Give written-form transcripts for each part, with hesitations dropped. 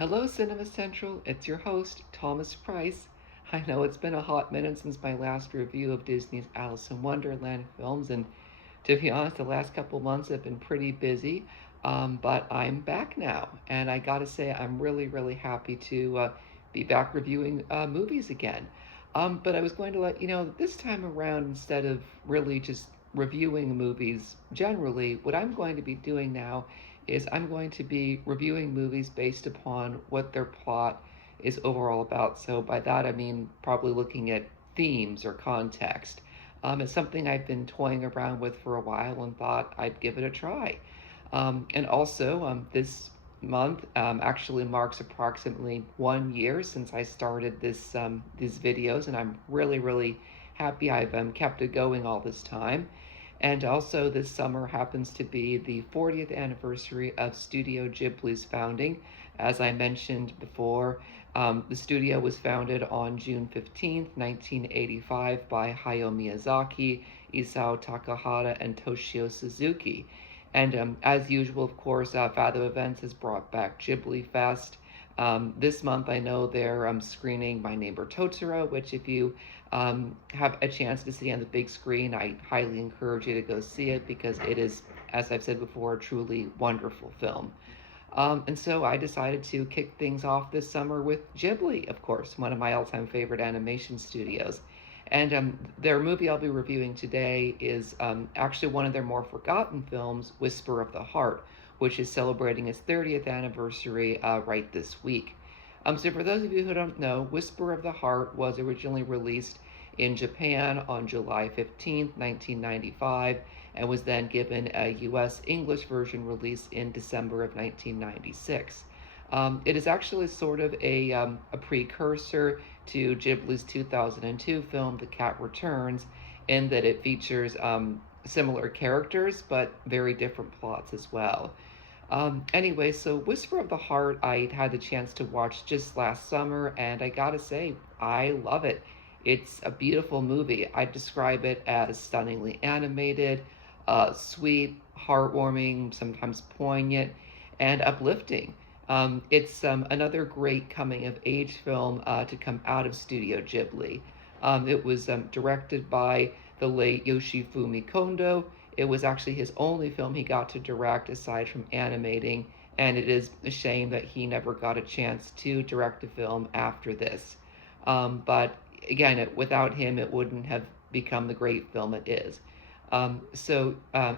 Hello, Cinema Central. It's your host, Thomas Price. I know it's been a hot minute since my last review of Disney's Alice in Wonderland films, and to be honest, the last couple months have been pretty busy. But I'm back now, and I gotta say, I'm really happy to be back reviewing movies again. But I was going to let you know that this time around, instead of really just reviewing movies generally, what I'm going to be doing now is I'm going to be reviewing movies based upon what their plot is overall about. So by that I mean probably looking at themes or context. It's something I've been toying around with for a while and thought I'd give it a try. And also, this month actually marks approximately 1 year since I started these videos, and I'm really happy I've kept it going all this time. And also, this summer happens to be the 40th anniversary of Studio Ghibli's founding. As I mentioned before, the studio was founded on June 15th, 1985 by Hayao Miyazaki, Isao Takahata, and Toshio Suzuki. And as usual, of course, Fathom Events has brought back Ghibli Fest. This month, I know they're screening My Neighbor Totoro, which, if you have a chance to see on the big screen, I highly encourage you to go see it because it is, as I've said before, a truly wonderful film. And so I decided to kick things off this summer with Ghibli, of course, one of my all-time favorite animation studios. And their movie I'll be reviewing today is actually one of their more forgotten films, Whisper of the Heart, which is celebrating its 30th anniversary right this week. So for those of you who don't know, Whisper of the Heart was originally released in Japan on July 15th, 1995, and was then given a US English version release in December of 1996. It is actually sort of a precursor to Ghibli's 2002 film, The Cat Returns, in that it features similar characters but very different plots as well. Anyway, so Whisper of the Heart, I had the chance to watch just last summer, and I gotta say, I love it. It's a beautiful movie. I describe it as stunningly animated, sweet, heartwarming, sometimes poignant, and uplifting. It's another great coming of age film to come out of Studio Ghibli. It was directed by the late Yoshifumi Kondo. It was actually his only film he got to direct aside from animating, and it is a shame that he never got a chance to direct a film after this. But again, without him, it wouldn't have become the great film it is.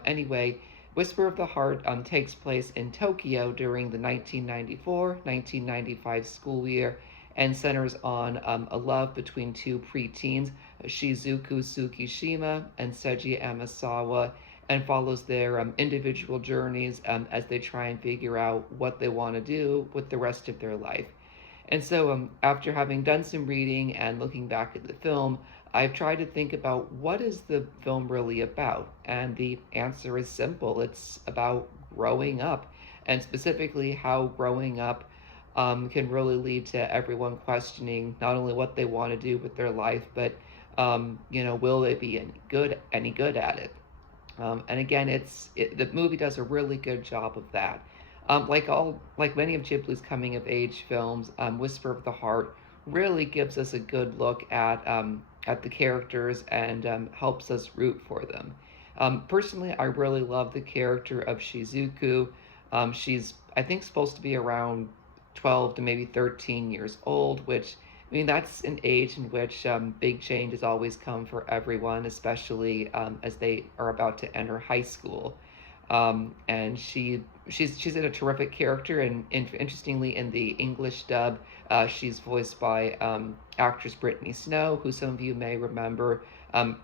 Anyway, Whisper of the Heart takes place in Tokyo during the 1994-1995 school year and centers on a love between two preteens, Shizuku Tsukishima and Seiji Amasawa, and follows their individual journeys as they try and figure out what they want to do with the rest of their life. And so, after having done some reading and looking back at the film, I've tried to think about what is the film really about, and the answer is simple. It's about growing up, and specifically how growing up can really lead to everyone questioning not only what they want to do with their life, but will they be any good at it? And again, the movie does a really good job of that. Like many of Ghibli's coming of age films, Whisper of the Heart really gives us a good look at the characters and helps us root for them. Personally, I really love the character of Shizuku. She's, I think, supposed to be around 12 to maybe 13 years old, which, I mean, that's an age in which big changes always come for everyone, especially as they are about to enter high school. And she's a terrific character, and interestingly, in the English dub, she's voiced by actress Brittany Snow, who some of you may remember from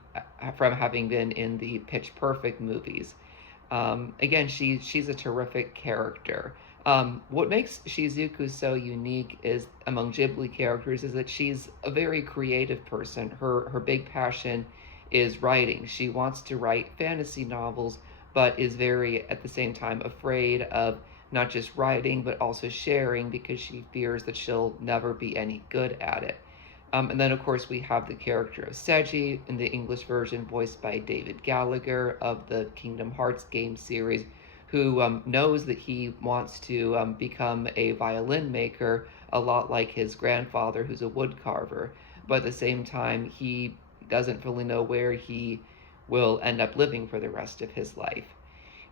having been in the Pitch Perfect movies. Again, she's a terrific character. What makes Shizuku so unique is among Ghibli characters is that she's a very creative person. Her big passion is writing. She wants to write fantasy novels, but is very at the same time afraid of not just writing but also sharing because she fears that she'll never be any good at it. And then, of course, we have the character of Seiji in the English version, voiced by David Gallagher of the Kingdom Hearts game series, who knows that he wants to become a violin maker, a lot like his grandfather, who's a wood carver. But at the same time, he doesn't really know where he will end up living for the rest of his life.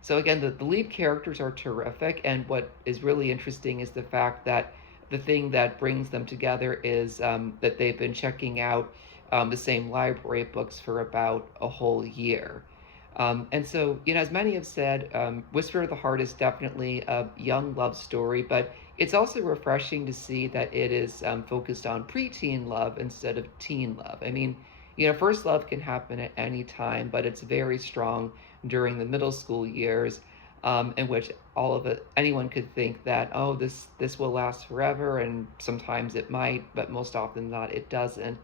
So again, the lead characters are terrific, and what is really interesting is the fact that the thing that brings them together is that they've been checking out the same library books for about a whole year. And so, as many have said, Whisper of the Heart is definitely a young love story, but it's also refreshing to see that it is focused on preteen love instead of teen love. I mean, first love can happen at any time, but it's very strong during the middle school years, in which anyone could think that, oh, this will last forever, and sometimes it might, but most often not, it doesn't.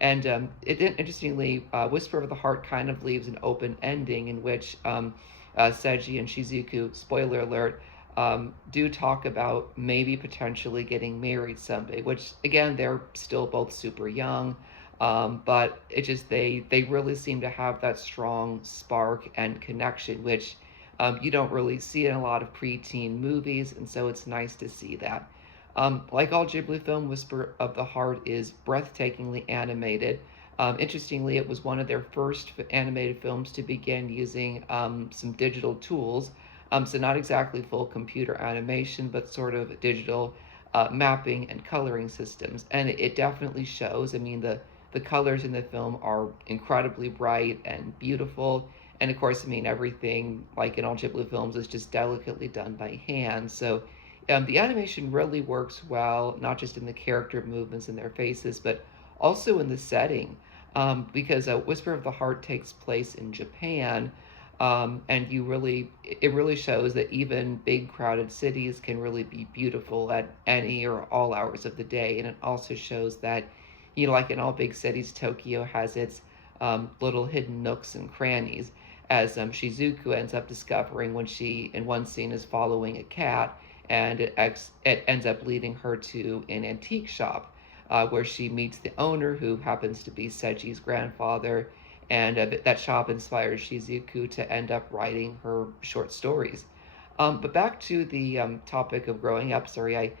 And interestingly, Whisper of the Heart kind of leaves an open ending in which Seiji and Shizuku, spoiler alert, do talk about maybe potentially getting married someday, which again, they're still both super young. But it just, they really seem to have that strong spark and connection, which you don't really see in a lot of preteen movies, and so it's nice to see that. Like all Ghibli film, Whisper of the Heart is breathtakingly animated. Interestingly, it was one of their first animated films to begin using some digital tools. So not exactly full computer animation, but sort of digital mapping and coloring systems. And it definitely shows. I mean, the colors in the film are incredibly bright and beautiful. And of course, I mean, everything, like in all Ghibli films, is just delicately done by hand. So the animation really works well, not just in the character movements in their faces, but also in the setting. Because Whisper of the Heart takes place in Japan, and it really shows that even big crowded cities can really be beautiful at any or all hours of the day. And it also shows that, like in all big cities, Tokyo has its little hidden nooks and crannies, as Shizuku ends up discovering when she, in one scene, is following a cat, and it ends up leading her to an antique shop where she meets the owner, who happens to be Seji's grandfather, and that shop inspires Shizuku to end up writing her short stories. But back to the topic of growing up. Sorry, I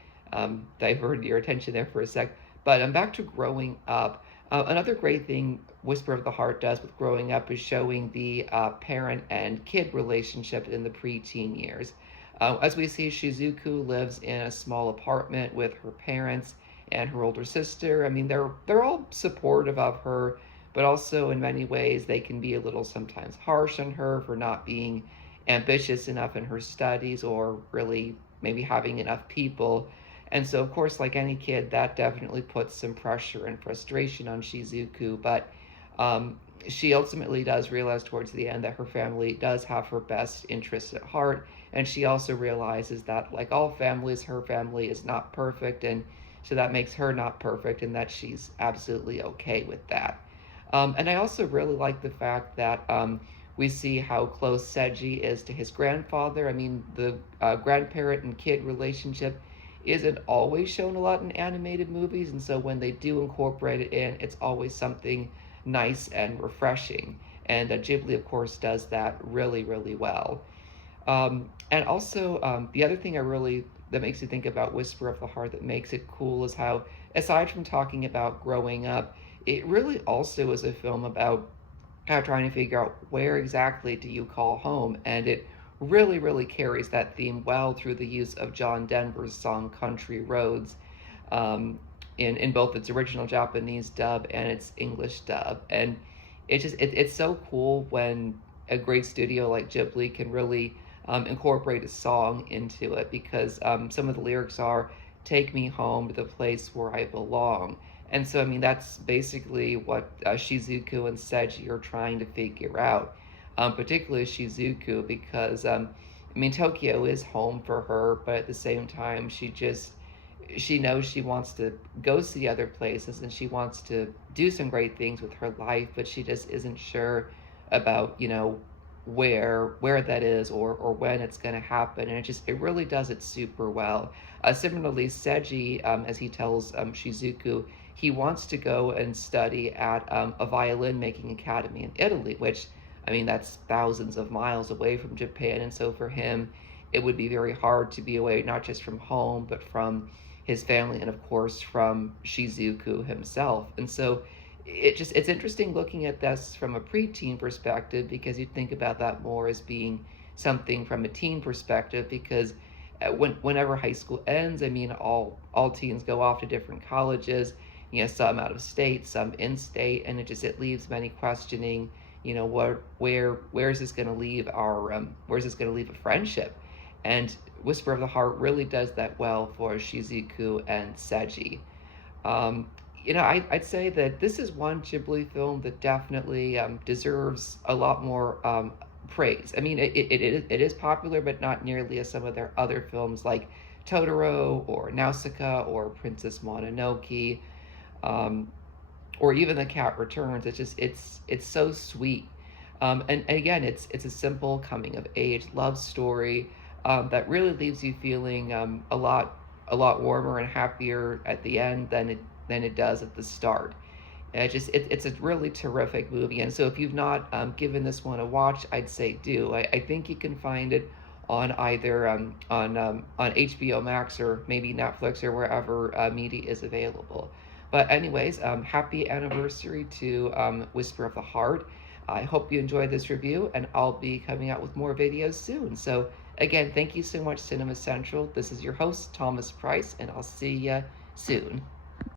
diverted your attention there for a sec. But back to growing up. Another great thing Whisper of the Heart does with growing up is showing the parent and kid relationship in the preteen years. As we see, Shizuku lives in a small apartment with her parents and her older sister. I mean, they're all supportive of her, but also in many ways they can be a little sometimes harsh on her for not being ambitious enough in her studies, or really maybe having enough people. And so, of course, like any kid, that definitely puts some pressure and frustration on Shizuku. But she ultimately does realize towards the end that her family does have her best interests at heart. And she also realizes that, like all families, her family is not perfect. And so that makes her not perfect, and that she's absolutely okay with that. And I also really like the fact that we see how close Seiji is to his grandfather. I mean, the grandparent and kid relationship isn't always shown a lot in animated movies, and so when they do incorporate it in, it's always something nice and refreshing. And Ghibli, of course, does that really, really well. And also, the other thing that makes me think about Whisper of the Heart that makes it cool is how, aside from talking about growing up, it really also is a film about kind of trying to figure out where exactly do you call home. And it really, really carries that theme well through the use of John Denver's song Country Roads, in both its original Japanese dub and its English dub. And it's so cool when a great studio like Ghibli can really incorporate a song into it, because some of the lyrics are, "Take me home to the place where I belong." And so, I mean, that's basically what Shizuku and Seiji are trying to figure out, particularly Shizuku, because, I mean, Tokyo is home for her, but at the same time, she knows she wants to go see other places, and she wants to do some great things with her life, but she just isn't sure about, where that is, or when it's going to happen. And it really does it super well. Similarly, Seiji, as he tells Shizuku, he wants to go and study at a violin making academy in Italy, which I mean, that's thousands of miles away from Japan. And so for him, it would be very hard to be away, not just from home, but from his family and, of course, from Shizuku himself. And so it's interesting looking at this from a preteen perspective, because you think about that more as being something from a teen perspective, because whenever high school ends, I mean, all teens go off to different colleges, some out of state, some in state, and it leaves many questioning, where is this going to leave where's this going to leave a friendship? And Whisper of the Heart really does that well for Shizuku and Seiji. um, I'd say that this is one Ghibli film that definitely deserves a lot more praise. I mean, it is popular, but not nearly as some of their other films like Totoro or Nausicaa or Princess Mononoke, um, or even The Cat Returns. It's so sweet, and again, it's a simple coming of age love story that really leaves you feeling a lot warmer and happier at the end than it does at the start. And it's a really terrific movie. And so if you've not given this one a watch, I'd say do. I think you can find it on either on HBO Max or maybe Netflix or wherever media is available. But anyways, happy anniversary to Whisper of the Heart. I hope you enjoyed this review, and I'll be coming out with more videos soon. So again, thank you so much, Cinema Central. This is your host, Thomas Price, and I'll see you soon.